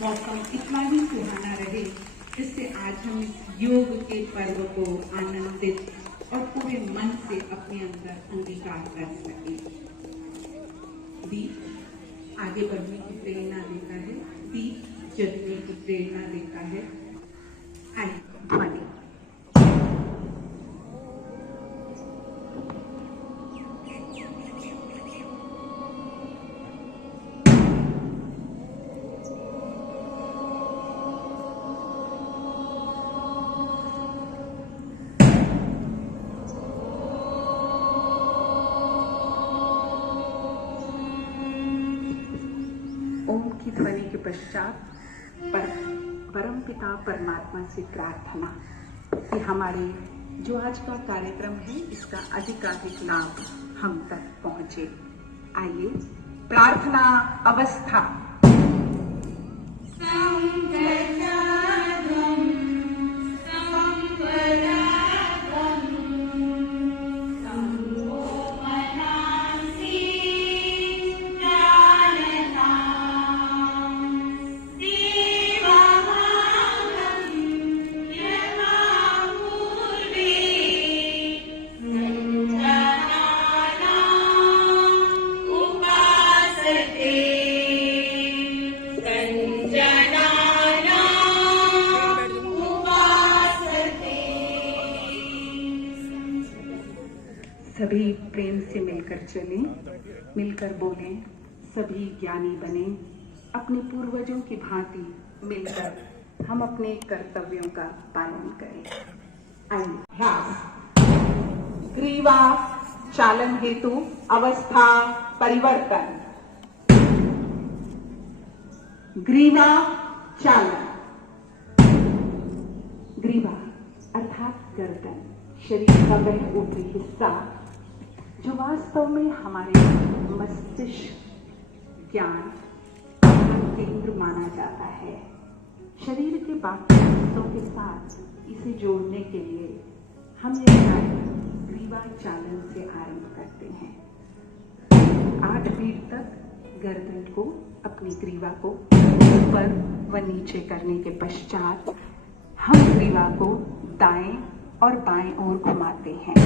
मौसम इतना ही सुहाना रहे जिससे आज हम इस योग के पर्व को आनंदित और पूरे मन से अपने अंदर अंगीकार कर सके। दीप आगे बढ़ने की प्रेरणा देता है, दीप जलने की प्रेरणा देता है। आइए ध्वनि। ओम की ध्वनि के पश्चात परम पिता परमात्मा से प्रार्थना कि हमारे जो आज का कार्यक्रम है इसका अधिकाधिक लाभ हम तक पहुंचे। आइए प्रार्थना अवस्था। सभी प्रेम से मिलकर चलें, मिलकर बोलें, सभी ज्ञानी बने, अपने पूर्वजों की भांति मिलकर हम अपने कर्तव्यों का पालन करें। आइए ग्रीवा चालन हेतु अवस्था परिवर्तन। ग्रीवा चालन। ग्रीवा अर्थात गर्दन, शरीर का वह ऊपरी हिस्सा जो वास्तव में हमारे मस्तिष्क ज्ञान केंद्र माना जाता है। शरीर के बाकी हिस्सों के साथ इसे जोड़ने के लिए हम यह कार्य ग्रीवा चालन से आरंभ करते हैं। 8 फीट तक गर्दन को, अपनी ग्रीवा को ऊपर व नीचे करने के पश्चात हम ग्रीवा को दाएं और बाएं ओर घुमाते हैं।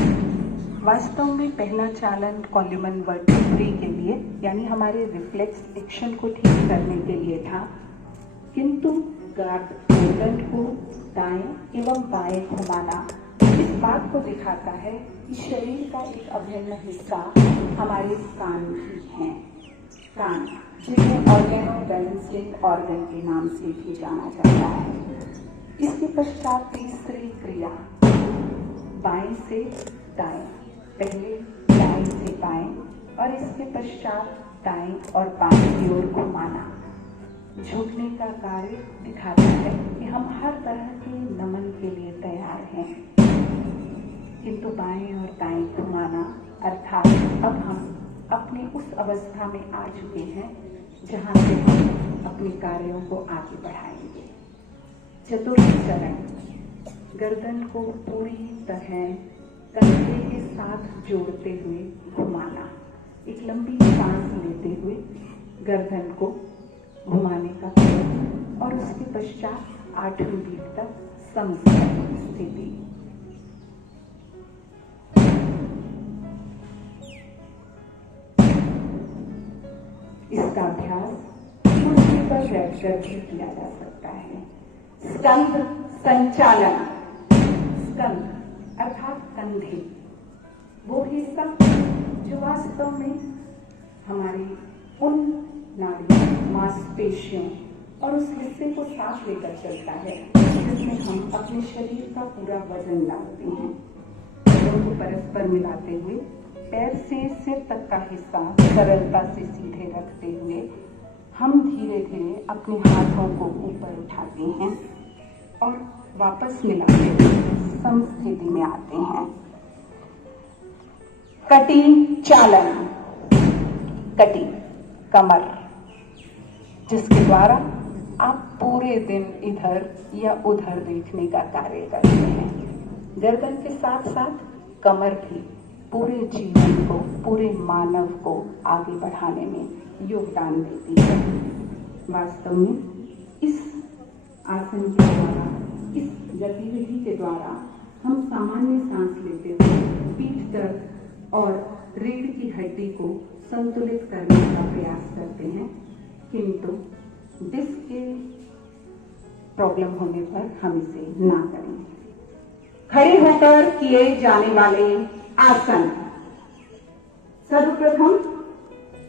वास्तव में पहला चालन कॉल्यूमन वर्टिब्रे के लिए यानी हमारे रिफ्लेक्स एक्शन को ठीक करने के लिए था, किंतु गर्दन को दाएं एवं बाएं घुमाना इस बात को दिखाता है कि शरीर का एक अभिन्न हिस्सा हमारे कान भी हैं। कान जिन्हें ऑर्गेनो बैलेंसिंग ऑर्गन के नाम से भी जाना जाता है। इसके पश्चात तीसरी क्रिया बाएं से दाएं, पहले दाएं से बाएं और इसके पश्चात दाएं और बाएं की ओर घुमाना झुकने का कार्य दिखाता है कि हम हर तरह के नमन के लिए तैयार हैं। किंतु बाएं और दाएं घुमाना अर्थात अब हम अपनी उस अवस्था में आ चुके हैं जहां से हम अपने कार्यों को आगे बढ़ाएंगे। चतुर्थ चरण गर्दन को पूरी तरह कंधे के साथ जोड़ते हुए घुमाना। एक लंबी सांस लेते हुए गर्दन को घुमाने का प्रयत्न और उसके पश्चात 8वीं बीट तक समस्थित स्थिति। इसका अभ्यास कुर्सी पर बैठकर भी किया जा सकता है। स्कंध संचालन। स्कंध अर्थात कंधे, वो हिस्सा जो वास्तव में हमारे उन नाड़ियों, मांसपेशियों और उस हिस्से को साथ लेकर चलता है जिसमें हम अपने शरीर का पूरा वजन डालते हैं। पैरों को परस्पर मिलाते हुए पैर से सिर तक का हिस्सा सरलता से सीधे रखते हुए हम धीरे धीरे अपने हाथों को ऊपर उठाते हैं और वापस मिलाते हुए समस्थिति में आते हैं। कटी चालन। कटी कमर, जिसके द्वारा आप पूरे दिन इधर या उधर देखने का कार्य करते हैं। गर्दन के साथ साथ कमर भी पूरे जीवन को, पूरे मानव को आगे बढ़ाने में योगदान देती है। वास्तव में इस आसन के द्वारा, इस गतिविधि के द्वारा हम सामान्य सांस लेते हुए पीठ दर्द और रीढ़ की हड्डी को संतुलित करने का प्रयास करते हैं, किंतु डिस्क के प्रॉब्लम होने पर हम इसे ना करें। खड़े होकर किए जाने वाले आसन, सर्वप्रथम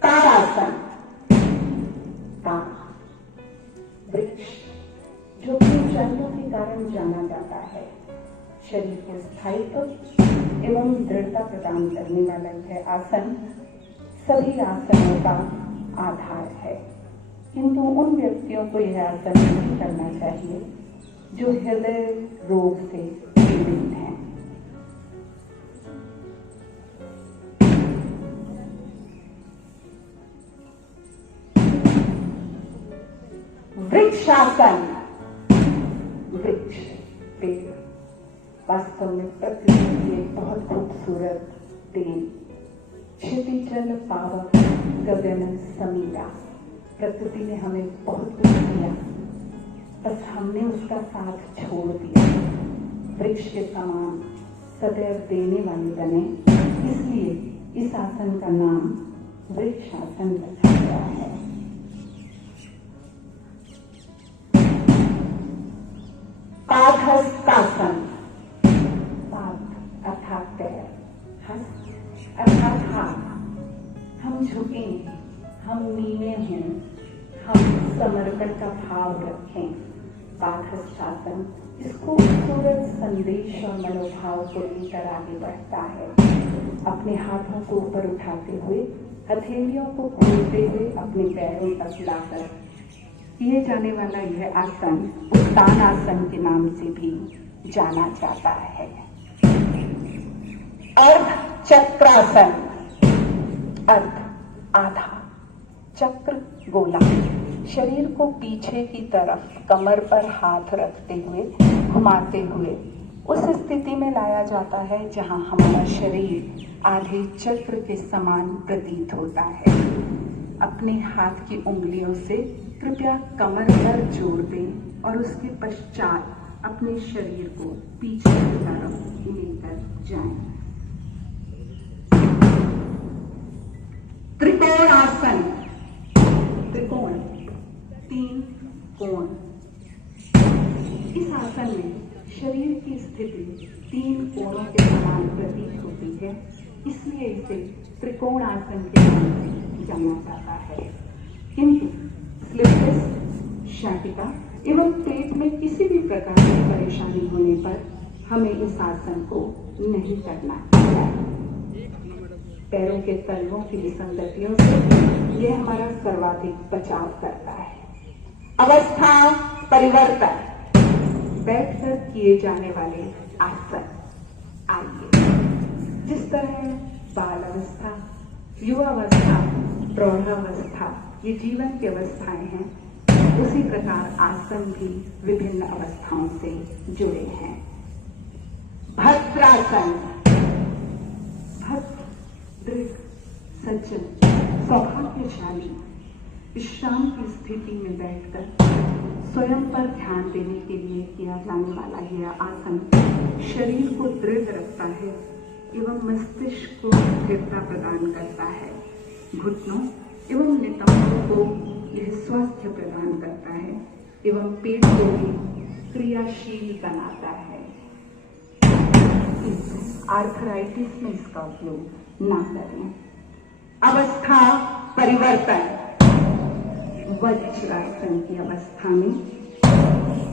ताड़ासन। वृक्ष जो कि ऊंचाइयों के कारण जाना जाता है, शरीर को स्थायित्व एवं दृढ़ता प्रदान करने वाला यह आसन सभी आसनों का आधार है, किंतु उन व्यक्तियों को यह आसन नहीं करना चाहिए जो हृदय रोग से पीड़ित हैं। वृक्षासन। वृक्ष, पेड़ वास्तव में प्रकृति की एक बहुत खूबसूरत देन। क्षितिजल पावक गगन समीरा, प्रकृति ने हमें बहुत कुछ दिया, बस हमने उसका साथ छोड़ दिया। वृक्ष के समान सदैव देने वाले बने, इसलिए इस आसन का नाम वृक्षासन रखा गया है। पादहस्तासन। पाद अर्थात पैर, हस्त अर्थात हाथ। हम झुकें, हम नीवे हों, हम समर्पण का भाव रखें। पादहस्तासन इसको खूबसूरत संदेश और मनोभाव को लेकर आगे बढ़ता है। अपने हाथों को ऊपर उठाते हुए, हथेलियों को खोलते हुए अपने पैरों तक लाकर किए जाने वाला यह आसन उत्तान आसन के नाम से भी जाना जाता है। अर्ध चक्रासन। अर्ध आधा, चक्र गोला। शरीर को पीछे की तरफ कमर पर हाथ रखते हुए, घुमाते हुए उस स्थिति में लाया जाता है जहां हमारा शरीर आधे चक्र के समान प्रतीत होता है। अपने हाथ की उंगलियों से कृपया कमर पर जोड़ दें और उसके पश्चात अपने शरीर को पीछे की तरफ लेकर जाएं। त्रिकोणासन। त्रिकोण, 3 कोण। इस आसन में शरीर की स्थिति 3 कोणों के समान प्रतीत होती है, इसलिए इसे त्रिकोण आसन के नाम से जाना जाता है। किंतु स्लिप शाटिका एवं पेट में किसी भी प्रकार की परेशानी होने पर हमें इस आसन को नहीं करना चाहिए। पैरों के तलवों की विसंगतियों से यह हमारा सर्वाधिक बचाव करता है। अवस्था परिवर्तन। बैठकर किए जाने वाले आसन। आइए, जिस तरह बाल अवस्था, युवावस्था, प्रौढ़ावस्था ये जीवन की अवस्थाएं हैं, उसी प्रकार आसन भी विभिन्न अवस्थाओं से जुड़े हैं। भद्रासन। भद्र, दृढ़, सज्जन, सौभाग्यशाली, विश्राम की स्थिति में बैठकर स्वयं पर ध्यान देने के लिए किया जाने वाला यह आसन शरीर को दृढ़ रखता है एवं मस्तिष्क को स्थिरता प्रदान करता है। घुटनों एवं नितंबों को यह स्वास्थ्य प्रदान करता है एवं पेट को भी क्रियाशील बनाता है। आर्थराइटिस में इसका उपयोग ना करें। अवस्था परिवर्तन। वज्रासन की अवस्था में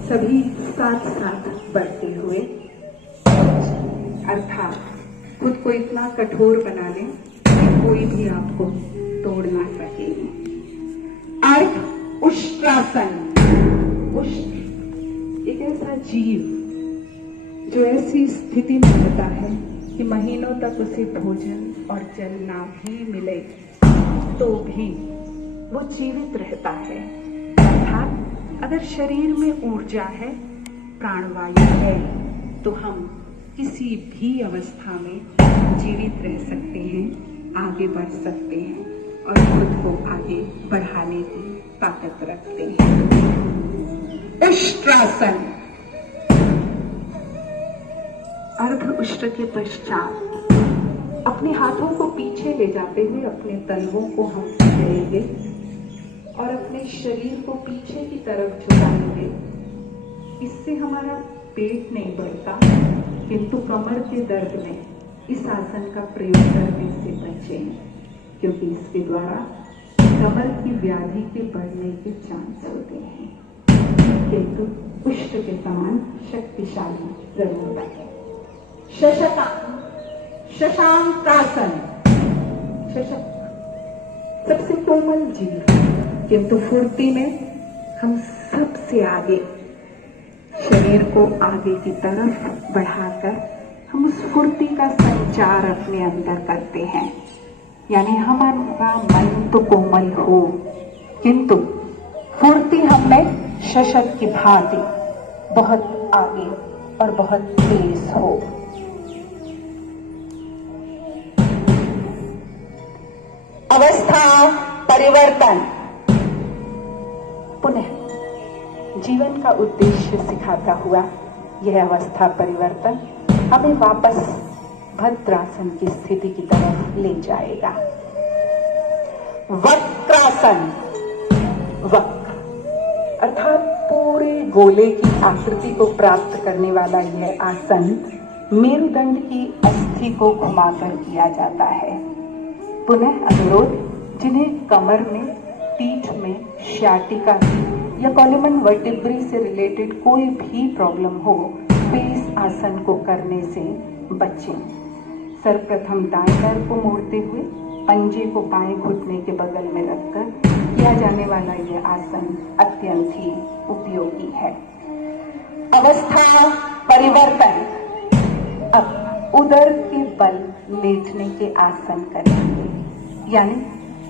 सभी साथ साथ बढ़ते हुए, अर्थात खुद को इतना कठोर बना लें कि कोई भी आपको तोड़ ना सके। अर्ध उष्ट्रासन। उष्ट्र एक ऐसा जीव जो ऐसी स्थिति में होता है कि महीनों तक उसे भोजन और जल ना भी मिले तो भी वो जीवित रहता है। अर्थात अगर शरीर में ऊर्जा है, प्राणवायु है, तो हम किसी भी अवस्था में जीवित रह सकते हैं, आगे बढ़ सकते हैं और खुद को आगे बढ़ाने की ताकत रखते हैं। उष्ट्रासन। अर्ध उष्ट्र के पश्चात अपने हाथों को पीछे ले जाते हुए अपने तलवों को हम पकड़ेंगे और अपने शरीर को पीछे की तरफ झुकाएंगे। इससे हमारा पेट नहीं बढ़ता, किंतु कमर के दर्द में इस आसन का प्रयोग करने से बचें, क्योंकि इसके द्वारा कमर की व्याधि के बढ़ने के चांस होते हैं, किंतु उष्ट के समान शक्तिशाली जरूर है। शशांकासन। शशांक सबसे कोमल जीव, किंतु फुर्ती में हम सबसे आगे, शरीर को आगे की तरफ बढ़ाकर हम उस फुर्ती का संचार अपने अंदर करते हैं। यानी हमारा मन तो कोमल हो, किंतु फुर्ती हमें शशक की भांति बहुत आगे और बहुत तेज हो। अवस्था परिवर्तन। पुनः जीवन का उद्देश्य सिखाता हुआ यह अवस्था परिवर्तन हमें वापस भद्रासन की स्थिति की तरफ ले जाएगा। वक्रासन। वक्र अर्थात पूरे गोले की आकृति को प्राप्त करने वाला यह आसन मेरुदंड की अस्थि को घुमाकर किया जाता है। पुनः अनुरोध, जिन्हें कमर में, पीठ में, शाटिका या कॉलमन वर्टिब्री से रिलेटेड कोई भी प्रॉब्लम हो, वे इस आसन को करने से बचें। सर्वप्रथम दाएं पैर को मोड़ते हुए पंजे को बाएं घुटने के बगल में रखकर किया जाने वाला यह आसन अत्यंत ही उपयोगी है। अवस्था परिवर्तन। अब उदर के बल लेटने के आसन करेंगे, यानी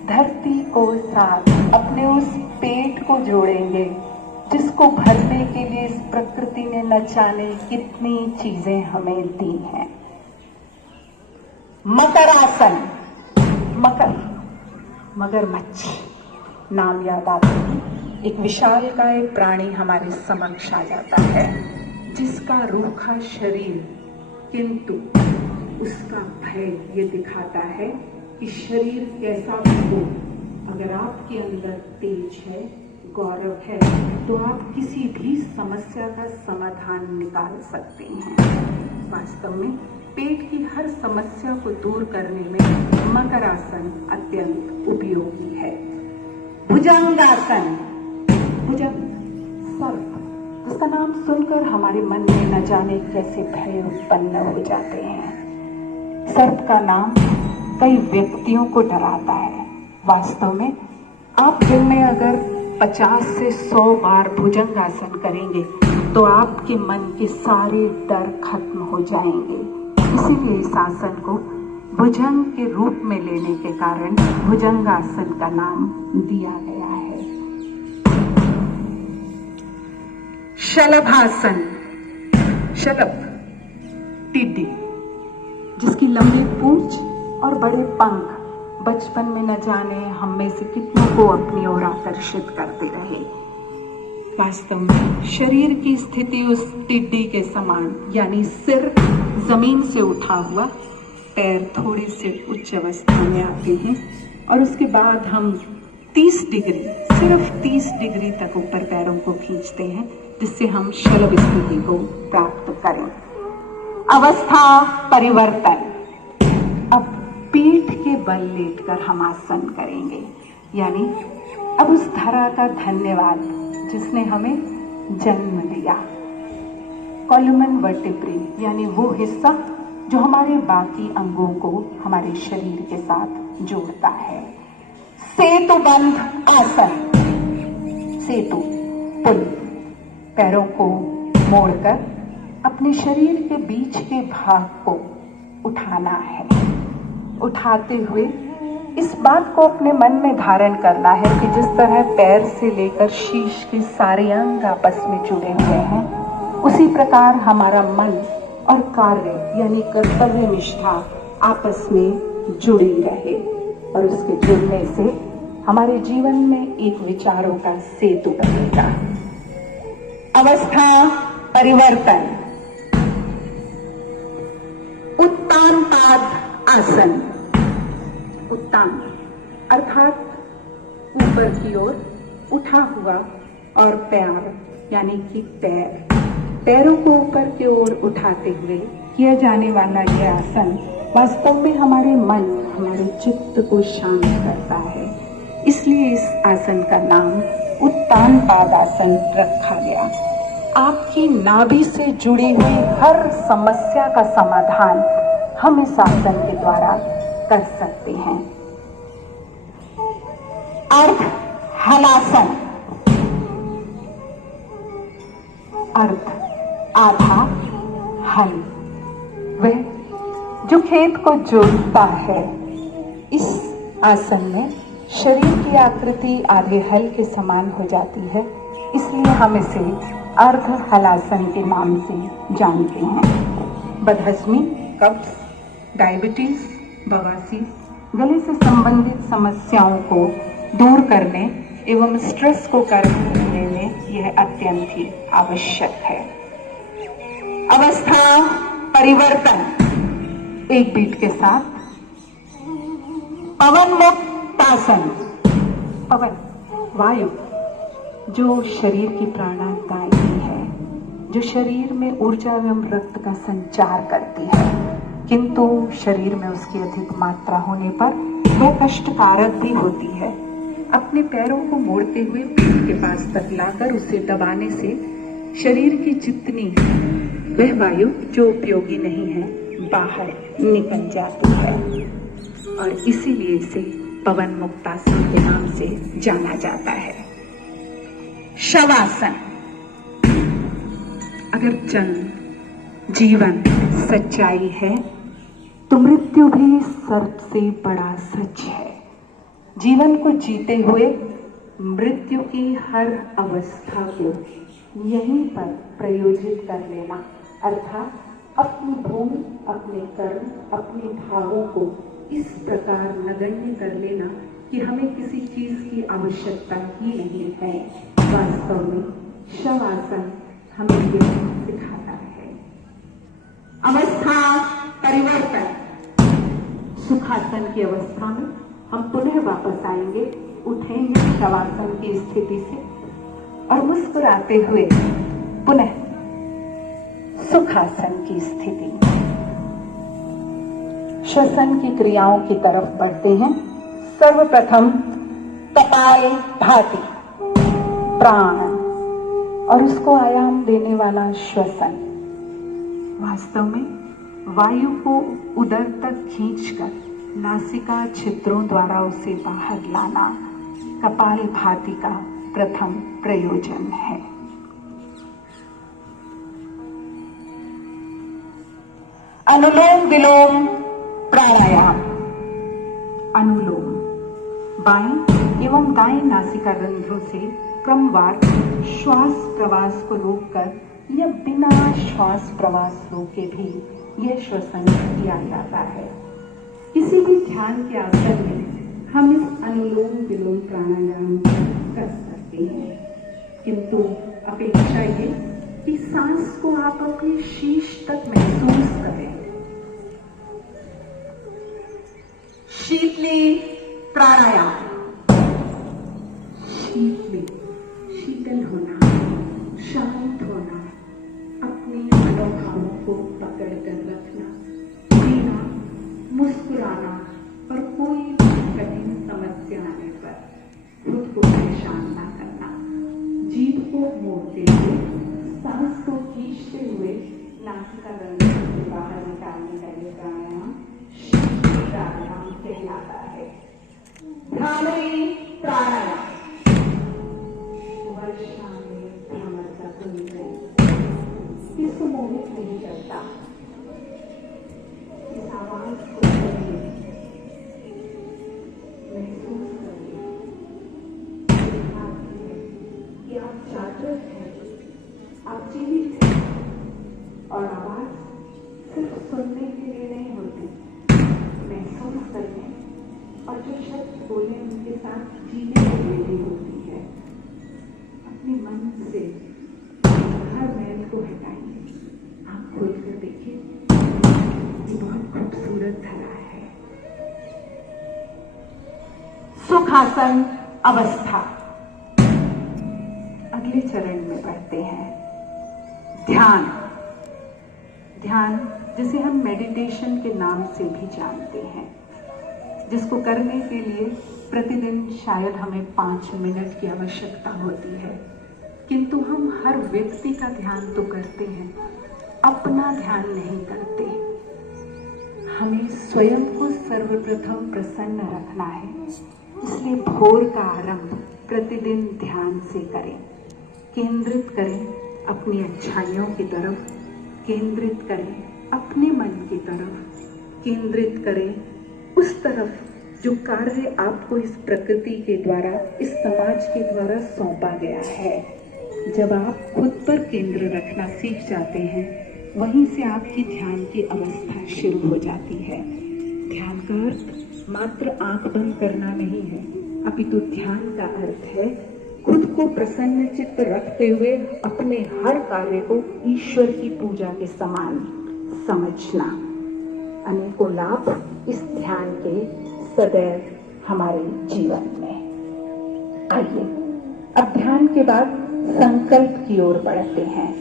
धरती को साथ अपने उस पेट को जोड़ेंगे जिसको भरने के लिए इस प्रकृति ने न जाने कितनी चीजें हमें दी हैं। मकरासन। मगरमच्छ नाम याद आता है। एक विशालकाय प्राणी हमारे समक्ष आ जाता है, जिसका रूखा शरीर, किंतु उसका भय ये दिखाता है कि शरीर कैसा भी हो, अगर आपके अंदर तेज है, गौरव है, तो आप किसी भी समस्या का समाधान निकाल सकते हैं। वास्तव में पेट की हर समस्या को दूर करने में मकरासन अत्यंत उपयोगी है। भुजंगासन। भुजंग सर्प, जिसका नाम सुनकर हमारे मन में न जाने कैसे भय उत्पन्न हो जाते हैं। सर्प का नाम कई व्यक्तियों को डराता है। वास्तव में आप दिन में अगर 50 से 100 बार भुजंगासन करेंगे तो आपके मन के सारे डर खत्म हो जाएंगे। इसीलिए इस आसन को भुजंग के रूप में लेने के कारण भुजंगासन का नाम दिया गया है। शलभासन। शलभ टिड्डी, जिसकी लंबी पूंछ और बड़े पंख बचपन में न जाने हम में से कितनों को अपनी ओर आकर्षित करते रहे। वास्तव में शरीर की स्थिति उस टिड्डी के समान, यानी सिर जमीन से उठा हुआ, पैर थोड़े से उच्च अवस्था में आते हैं और उसके बाद हम 30 डिग्री, सिर्फ 30 डिग्री तक ऊपर पैरों को खींचते हैं, जिससे हम शलभ स्थिति को प्राप्त करें। अवस्था परिवर्तन। अब पीठ के बल लेटकर हम आसन करेंगे, यानी अब उस धरा का धन्यवाद जिसने हमें जन्म दिया। कॉलमन वर्टिब्री, यानी वो हिस्सा जो हमारे बाकी अंगों को हमारे शरीर के साथ जोड़ता है। सेतुबंध आसन। सेतु पुल, पैरों को मोड़कर अपने शरीर के बीच के भाग को उठाना है। उठाते हुए इस बात को अपने मन में धारण करना है कि जिस तरह पैर से लेकर शीश के सारे अंग आपस में जुड़े हुए हैं, उसी प्रकार हमारा मन और कार्य यानी कर्तव्य निष्ठा आपस में जुड़ी रहे और उसके जुड़ने से हमारे जीवन में एक विचारों का सेतु बनेगा। अवस्था परिवर्तन। उत्तान पाद आसन। उत्तान अर्थात ऊपर की ओर उठा हुआ और पैर यानी कि पैरों को ऊपर की ओर उठाते हुए किया जाने वाला यह आसन वास्तव में हमारे मन, हमारे चित्त को शांत करता है। इसलिए इस आसन का नाम उत्तान पादासन रखा गया। आपकी नाभि से जुड़ी हुई हर समस्या का समाधान हम इस आसन के द्वारा कर सकते हैं। अर्ध हलासन। अर्ध आधा, हल वह जो खेत को जोतता है। इस आसन में शरीर की आकृति आधे हल के समान हो जाती है, इसलिए हम इसे अर्ध हलासन के नाम से जानते हैं। बदहजमी, कब्ज, डायबिटीज, बवासीर, गले से संबंधित समस्याओं को दूर करने एवं स्ट्रेस को कम करने में यह अत्यंत ही आवश्यक है। अवस्था परिवर्तन। एक बीट के साथ पवन मुक्तासन। पवन वायु जो शरीर की प्राणदायिनी है, जो शरीर में ऊर्जा एवं रक्त का संचार करती है, किंतु शरीर में उसकी अधिक मात्रा होने पर वह कष्टकारक भी होती है। अपने पैरों को मोड़ते हुए पीठ के पास तक लाकर उसे दबाने से शरीर की जितनी वह वायु जो उपयोगी नहीं है बाहर निकल जाती है और इसीलिए इसे पवन मुक्तासन के नाम से जाना जाता है। शवासन। अगर जन्म, जीवन सच्चाई है तो मृत्यु भी सबसे बड़ा सच है। जीवन को जीते हुए मृत्यु की हर अवस्था को यहीं पर प्रयोजित कर लेना, अर्थात अपनी भूमि, अपने कर्म, अपने भावों को इस प्रकार नगण्य कर लेना कि हमें किसी चीज की आवश्यकता ही नहीं है। वास्तव में शवासन हमें ये सिखाता है। अवस्था परिवर्तन। सुखासन की अवस्था में हम पुनः वापस आएंगे, उठेंगे शवासन की स्थिति से और मुस्कुराते हुए पुनः सुखासन की स्थिति में श्वसन की क्रियाओं की तरफ बढ़ते हैं। सर्वप्रथम कपाल भाती, प्राण और उसको आयाम देने वाला श्वसन। वास्तव में वायु को उदर तक खींचकर नासिका छिद्रों द्वारा उसे बाहर लाना कपाल भाती का प्रथम प्रयोजन है। अनुलोम विलोम प्राणायाम। अनुलोम बाएं एवं दाएं नासिका रंध्रों से क्रमवार श्वास प्रवास को रोककर या बिना श्वास प्रवास रोके भी यह श्वसन किया जाता है। किसी भी ध्यान के आसन में हम इस अनुलोम विलोम प्राणायाम कर सकते हैं, किंतु अपेक्षा ये कि सांस को आप अपने शीश तक महसूस करें। शीतली प्राणायाम। शीतली, शीतल होना, शांत होना, अपने मनोभावों को पकड़ कर रखना, जीना, मुस्कुराना और कोई कठिन समस्या आने पर खुद को परेशान ना करना। जीभ को मोड़ते हुए, सांस को खींचते हुए नासिका रंध्र से बाहर निकालने का ये प्राणायाम शीतली प्राणायाम कहलाता है। भ्रामरी प्राणायाम। वर्षा में भ्रमर का गुंजन किसको मोहित नहीं करता। इस आवाज को सुनिए, महसूस करिए कि आप जागृत हैं, आप जीवित हैं और आवाज सिर्फ सुनने के लिए नहीं होती, महसूस करने और जो शब्द बोले उनके साथ जीने के लिए भी होती है। अपने मन से सुखासन अवस्था। अगले चरण में बढ़ते हैं, ध्यान। ध्यान जिसे हम मेडिटेशन के नाम से भी जानते हैं, जिसको करने के लिए प्रतिदिन शायद हमें 5 मिनट की आवश्यकता होती है, किंतु हम हर व्यक्ति का ध्यान तो करते हैं, अपना ध्यान नहीं करते। हमें स्वयं को सर्वप्रथम प्रसन्न रखना है, इसलिए भोर का आरंभ प्रतिदिन ध्यान से करें। केंद्रित करें अपनी अच्छाइयों की तरफ, केंद्रित करें अपने मन की तरफ, केंद्रित करें उस तरफ जो कार्य आपको इस प्रकृति के द्वारा, इस समाज के द्वारा सौंपा गया है। जब आप खुद पर केंद्र रखना सीख जाते हैं, वहीं से आपकी ध्यान की अवस्था शुरू हो जाती है। ध्यान का अर्थ मात्र आंख बंद करना नहीं है, अपितु ध्यान का अर्थ है खुद को प्रसन्न चित्त रखते हुए अपने हर कार्य को ईश्वर की पूजा के समान समझना। अनेकों लाभ इस ध्यान के सदैव हमारे जीवन में। आइए अब ध्यान के बाद संकल्प की ओर बढ़ते हैं।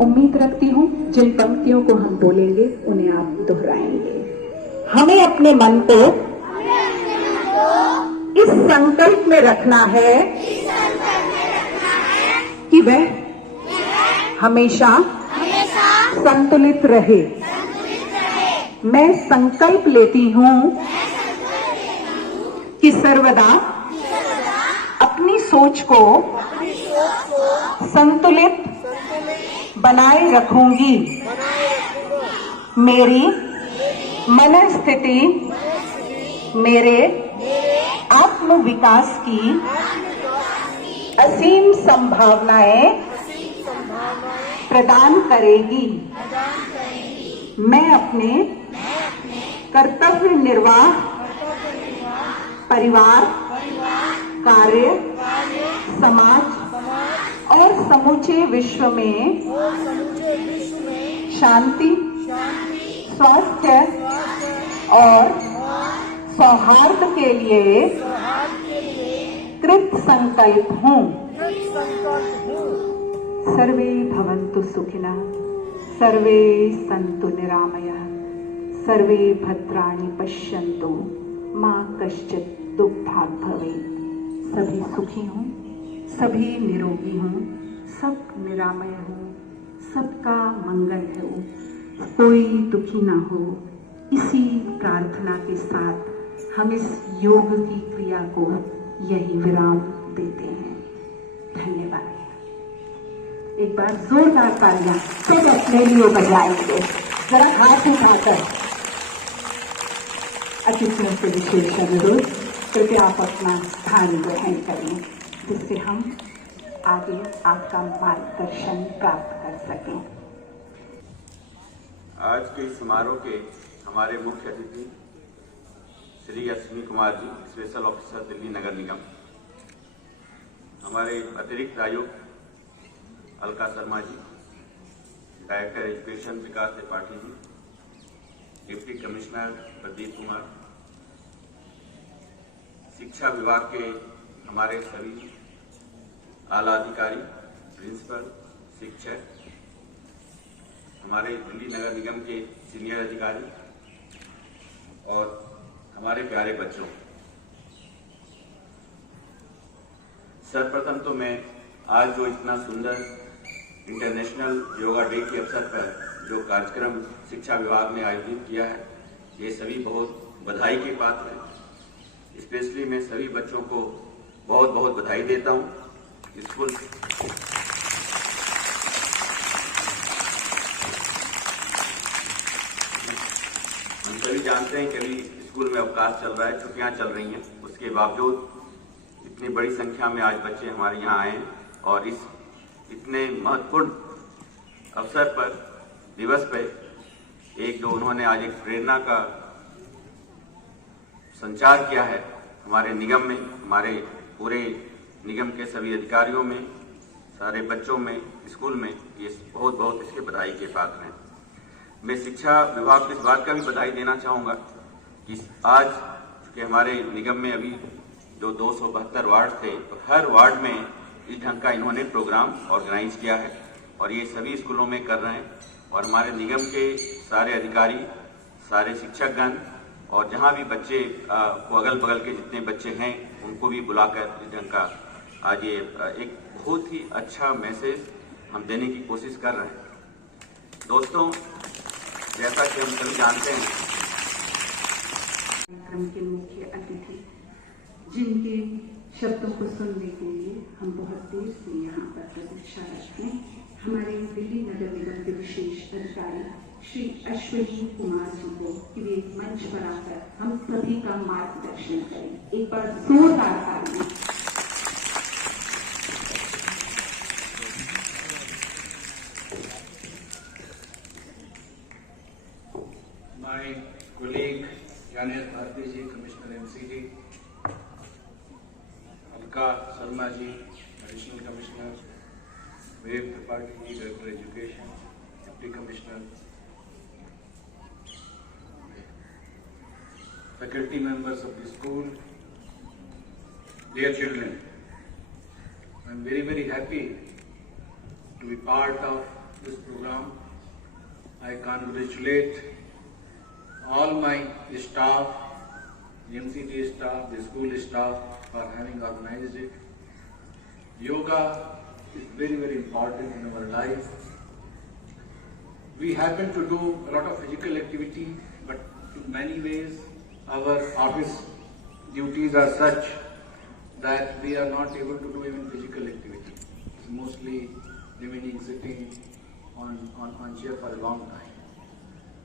उम्मीद रखती हूं जिन पंक्तियों को हम बोलेंगे उन्हें आप दोहराएंगे। हमें अपने मन को इस संकल्प में रखना है कि वह हमेशा संतुलित रहे। मैं संकल्प लेती हूं कि सर्वदा अपनी सोच को संतुलित बनाए रखूंगी। मेरी मनस्थिति मेरे आत्म विकास की असीम संभावनाएं प्रदान करेगी। मैं अपने कर्तव्य निर्वाह, परिवार, कार्य, समाज और समूचे विश्व में शांति, स्वास्थ्य और सौहार्द के लिए कृत संकल्प हूँ। सर्वे भवन्तु सुखिनः, सर्वे सन्तु निरामयः, सर्वे भद्राणि पश्यन्तु मा कश्चित् दुःखात् भवेत्। सभी सुखी हों, सभी निरोगी हों, सब निरामय हो, सबका मंगल हो, कोई दुखी ना हो। इसी प्रार्थना के साथ हम इस योग की क्रिया को यही विराम देते हैं। धन्यवाद। एक बार जोरदार तालियां सब अपने लिए बजाएंगे। जरा हाथ उठाकर अतिथियों से विशेष अनुरोध, कृपया आप अपना स्थान ग्रहण करें, जिससे हम आगे आपका मार्गदर्शन प्राप्त कर सकें। आज के इस समारोह के हमारे मुख्य अतिथि श्री अश्विनी कुमार जी, स्पेशल ऑफिसर दिल्ली नगर निगम, हमारे अतिरिक्त आयुक्त अलका शर्मा जी, डायरेक्टर एजुकेशन विकास त्रिपाठी जी, डिप्टी कमिश्नर प्रदीप कुमार, शिक्षा विभाग के हमारे सभी आला अधिकारी, प्रिंसिपल, शिक्षक, हमारे दिल्ली नगर निगम के सीनियर अधिकारी और हमारे प्यारे बच्चों, सर्वप्रथम तो मैं आज जो इतना सुंदर इंटरनेशनल योगा डे के अवसर पर जो कार्यक्रम शिक्षा विभाग ने आयोजित किया है, ये सभी बहुत बधाई के पात्र हैं। स्पेशली मैं सभी बच्चों को बहुत बहुत बधाई देता हूँ। स्कूल हम सभी जानते हैं कि अभी स्कूल में अवकाश चल रहा है, छुट्टियां चल रही हैं, उसके बावजूद इतनी बड़ी संख्या में आज बच्चे हमारे यहाँ आए हैं और इस इतने महत्वपूर्ण अवसर पर, दिवस पर एक जो उन्होंने आज एक प्रेरणा का संचार किया है हमारे निगम में, हमारे पूरे निगम के सभी अधिकारियों में, सारे बच्चों में, स्कूल में, ये बहुत बहुत इसके बधाई के पात्र हैं। मैं शिक्षा विभाग को इस बात का भी बधाई देना चाहूँगा कि आज कि हमारे निगम में अभी जो 272 वार्ड थे, तो हर वार्ड में इस ढंग का इन्होंने प्रोग्राम ऑर्गेनाइज किया है और ये सभी स्कूलों में कर रहे हैं। और हमारे निगम के सारे अधिकारी, सारे शिक्षकगण और जहाँ भी बच्चे को अगल बगल के जितने बच्चे हैं उनको भी बुलाकर इस ढंग का आज ये एक बहुत ही अच्छा मैसेज हम देने की कोशिश कर रहे हैं। दोस्तों, जैसा कि हम सभी जानते हैं, कार्यक्रम के मुख्य अतिथि जिनके शब्दों को सुनने के लिए हम बहुत देर से यहाँ पर प्रतीक्षा रखते हैं, हमारे दिल्ली नगर निगम के विशेष अधिकारी श्री अश्विनी कुमार जी को कि वे मंच पर आकर हम सभी का मार्गदर्शन करें। एक बार जोरदार तालियां। My colleague Janet Bharti ji, Commissioner MCD, Alka Sharma ji, Additional Commissioner, Vivek Tripathi ji, Director Education, Deputy Commissioner, faculty members of the school, dear children, I am very, very happy to be part of this program. I congratulate all my staff, the MCT staff, the school staff for having organized it. Yoga is very, very important in our life. We happen to do a lot of physical activity, but in many ways our office duties are such that we are not able to do even physical activity. It's mostly remaining sitting on chair for a long time.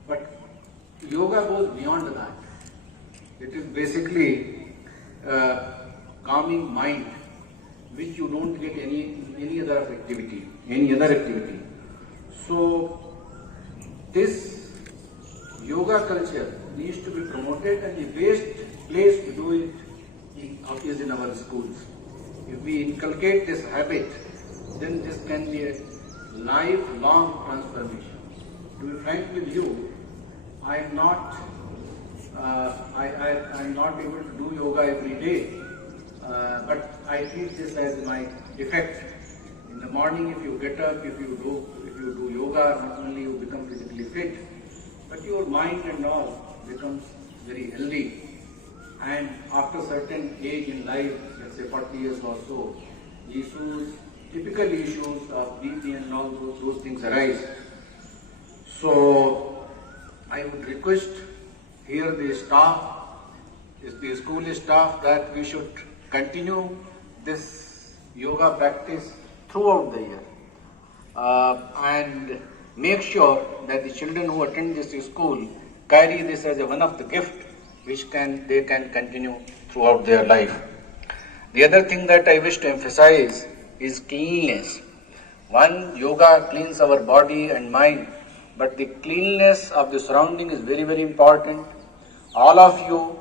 But yoga goes beyond that. It is basically calming mind, which you don't get any other activity. So this yoga culture needs to be promoted, and the best place to do it is in our schools. If we inculcate this habit, then this can be a lifelong transformation. To be frank with you, I am not able to do yoga every day, but I treat this as my defect. In the morning, if you get up, if you do yoga, not only you become physically fit, but your mind and all becomes very healthy. And after certain age in life, let's say 40 years or so, typical issues of BP and all those things arise. So I would request here the school staff, that we should continue this yoga practice throughout the year and make sure that the children who attend this school carry this as one of the gift which they can continue throughout their life. The other thing that I wish to emphasize is cleanliness. One, yoga cleans our body and mind, but the cleanliness of the surrounding is very, very important. All of you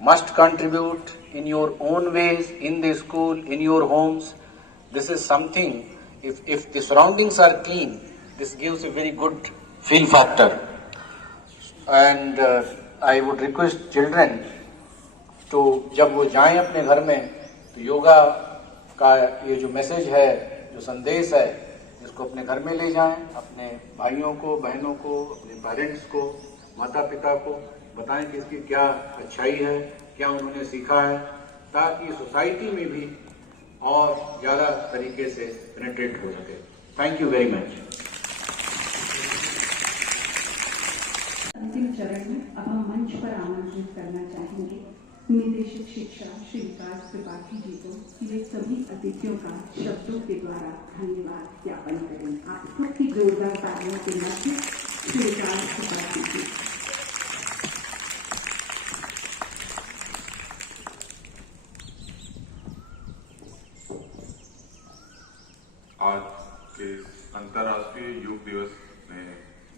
must contribute in your own ways, in the school, in your homes. This is something, if the surroundings are clean, this gives a very good feel factor. And I would request children to, जब वो जाएं अपने घर में, तो योगा का ये जो मैसेज है, जो संदेश है, इसको अपने घर में ले जाएं, अपने भाइयों को, बहनों को, अपने पेरेंट्स को, माता पिता को बताएं कि इसकी क्या अच्छाई है, क्या उन्होंने सीखा है, ताकि सोसाइटी में भी और ज़्यादा तरीके से पेनिट्रेट हो सके। Thank you very much. अंतिम चरण में अब हम मंच पर आमंत्रित करना चाहेंगे निदेशक शिक्षा श्री विकास त्रिपाठी जी को कि वे सभी अतिथियों का शब्दों के द्वारा धन्यवाद ज्ञापन करें। आप सबकी जोरदार तालियों के मध्य श्री विकास त्रिपाठी जी। आज के अंतर्राष्ट्रीय योग दिवस में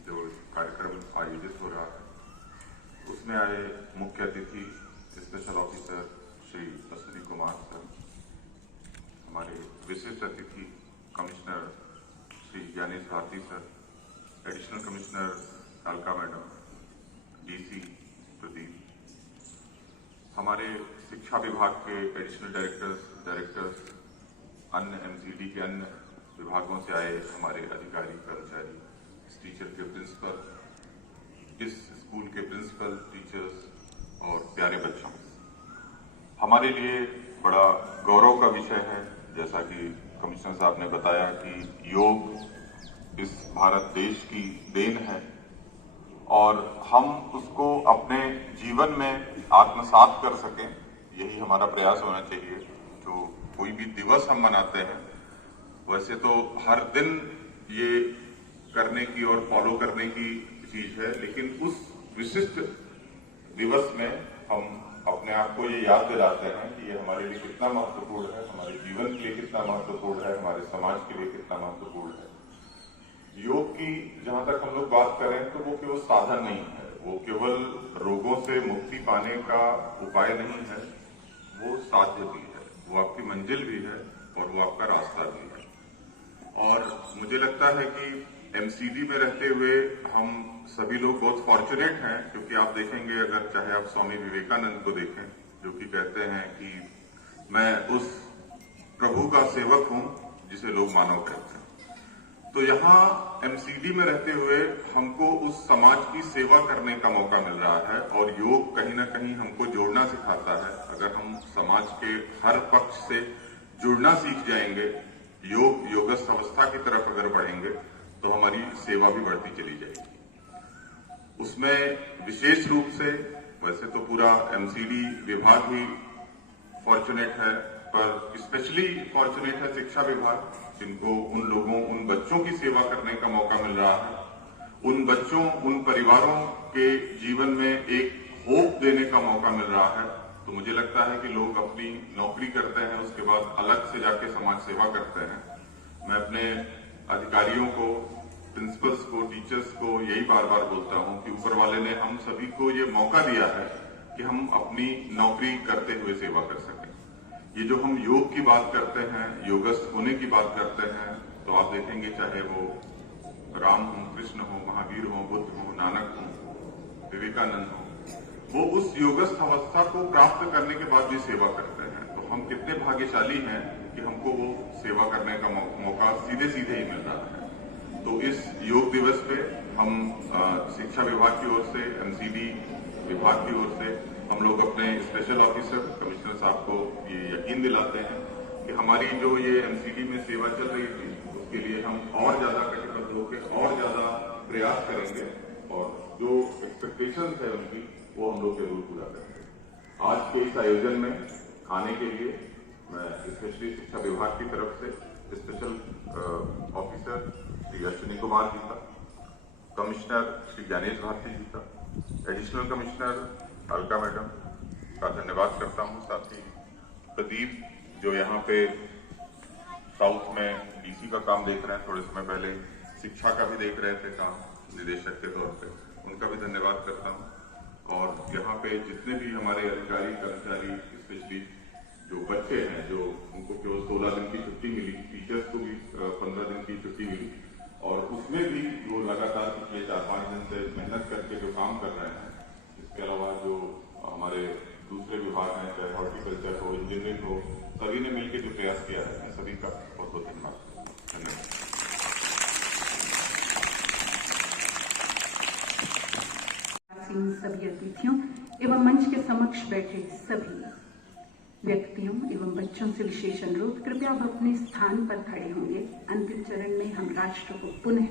जो कार्यक्रम आयोजित हो रहा है, उसमें आए मुख्य अतिथि special officer Shri Ashwini Kumar sir, हमारे विशिष्ट अतिथि commissioner Shri Gyanesh Bharti sir, additional commissioner Alka madam, DC Pradeep, हमारे शिक्षा विभाग के एडिशनल डायरेक्टर्स, अन्य एमसीडी के अन्य विभागों से आए हमारे अधिकारी कर्मचारी, इस टीचर के प्रिंसिपल, इस स्कूल के प्रिंसिपल, टीचर्स और प्यारे बच्चों, हमारे लिए बड़ा गौरव का विषय है, जैसा कि कमिश्नर साहब ने बताया कि योग इस भारत देश की देन है और हम उसको अपने जीवन में आत्मसात कर सकें, यही हमारा प्रयास होना चाहिए। जो कोई भी दिवस हम मनाते हैं, वैसे तो हर दिन ये करने की और फॉलो करने की चीज है, लेकिन उस विशिष्ट दिवस में हम अपने आप को ये याद दिलाते हैं कि ये हमारे लिए कितना महत्वपूर्ण है, हमारे जीवन के लिए कितना महत्वपूर्ण है, हमारे समाज के लिए कितना महत्वपूर्ण है। योग की जहां तक हम लोग बात करें तो वो केवल साधन नहीं है, वो केवल रोगों से मुक्ति पाने का उपाय नहीं है, वो साध्य भी है, वो आपकी मंजिल भी है और वो आपका रास्ता भी है। और मुझे लगता है कि एमसीडी में रहते हुए हम सभी लोग बहुत फॉर्चुनेट हैं, क्योंकि आप देखेंगे, अगर चाहे आप स्वामी विवेकानंद को देखें, जो कि कहते हैं कि मैं उस प्रभु का सेवक हूं जिसे लोग मानव कहते हैं। तो यहाँ एमसीडी में रहते हुए हमको उस समाज की सेवा करने का मौका मिल रहा है और योग कहीं ना कहीं हमको जोड़ना सिखाता है। अगर हम समाज के हर पक्ष से जुड़ना सीख जाएंगे, योगस्थ अवस्था की तरफ अगर बढ़ेंगे, तो हमारी सेवा भी बढ़ती चली जाएगी। उसमें विशेष रूप से, वैसे तो पूरा एमसीडी विभाग ही फॉर्चुनेट है, पर स्पेशली फॉर्चुनेट है शिक्षा विभाग, जिनको उन लोगों, उन बच्चों की सेवा करने का मौका मिल रहा है, उन बच्चों, उन परिवारों के जीवन में एक होप देने का मौका मिल रहा है। तो मुझे लगता है कि लोग अपनी नौकरी करते हैं, उसके बाद अलग से जाके समाज सेवा करते हैं। मैं अपने अधिकारियों को, प्रिंसिपल्स को, टीचर्स को यही बार बार बोलता हूं कि ऊपर वाले ने हम सभी को ये मौका दिया है कि हम अपनी नौकरी करते हुए सेवा कर सकें। ये जो हम योग की बात करते हैं, योगस्थ होने की बात करते हैं, तो आप देखेंगे चाहे वो राम हो, कृष्ण हो, महावीर हो, बुद्ध हो, नानक हो, विवेकानंद हो, वो उस योगस्थ अवस्था को प्राप्त करने के बाद भी सेवा करते हैं। तो हम कितने भाग्यशाली हैं कि हमको वो सेवा करने का मौका सीधे सीधे ही मिल रहा है। तो इस योग दिवस पे हम शिक्षा विभाग की ओर से, एमसीडी विभाग की ओर से हम लोग अपने स्पेशल ऑफिसर कमिश्नर साहब को ये यकीन दिलाते हैं कि हमारी जो ये एमसीडी में सेवा चल रही थी, उसके लिए हम और ज्यादा कटिबद्ध होकर और ज्यादा प्रयास करेंगे और जो एक्सपेक्टेशंस है उनकी, वो हम लोग जरूर पूरा करेंगे। आज के इस आयोजन में आने के लिए मैं स्पेशली शिक्षा विभाग की तरफ से स्पेशल ऑफिसर श्री अश्विनी कुमार जी का, कमिश्नर श्री ज्ञानेश भारती जी का, एडिशनल कमिश्नर अलका मैडम का धन्यवाद करता हूं। साथ ही प्रदीप, जो यहाँ पे साउथ में डीसी का काम देख रहे हैं, थोड़े समय पहले शिक्षा का भी देख रहे थे काम, निदेशक के तौर पे, उनका भी धन्यवाद करता हूं। और यहाँ पे जितने भी हमारे अधिकारी कर्मचारी, स्पेशली जो बच्चे हैं, जो उनको केवल 16 दिन की छुट्टी मिली, टीचर्स को भी 15 दिन की छुट्टी मिली, और उसमें भी वो लगातार पिछले 4-5 दिन से मेहनत करके जो काम कर रहे हैं। इसके अलावा जो हमारे दूसरे विभाग हैं, चाहे हॉर्टिकल्चर हो, इंजीनियरिंग हो, सभी ने मिलकर जो प्रयास किया है, मैं सभी का बहुत बहुत धन्यवाद। सभी अतिथियों एवं मंच के समक्ष बैठे सभी व्यक्तियों एवं बच्चों से विशेष अनुरोध, कृपया आप अपने स्थान पर खड़े होंगे। अंतिम चरण में हम राष्ट्र को पुनः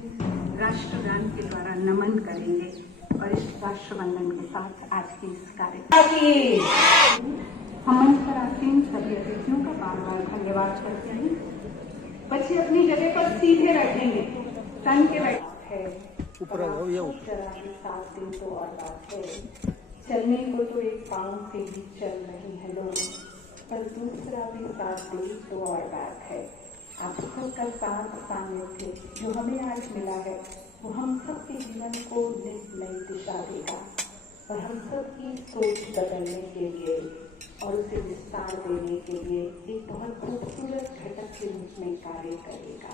राष्ट्रगान के द्वारा नमन करेंगे और इस राष्ट्रवंदन के साथ आज के इस कार्यक्रम हम मंच पर आसीन सभी अतिथियों का बार बार धन्यवाद करते हैं। बच्चे अपनी जगह पर सीधे बैठेंगे, तन के बैठे है। 7 दिन तो और बात है, चलने को तो एक पांव से भी चल रही है लोग, पर दूसरा भी 7 दिन तो और बात है। आप सबका साथ सानिध्य जो हमें आज मिला है, वो हम सबके जीवन को नई दिशा देगा और हम सबकी सोच बदलने के लिए और उसे विस्तार देने के लिए एक बहुत खूबसूरत घटक के रूप में कार्य करेगा।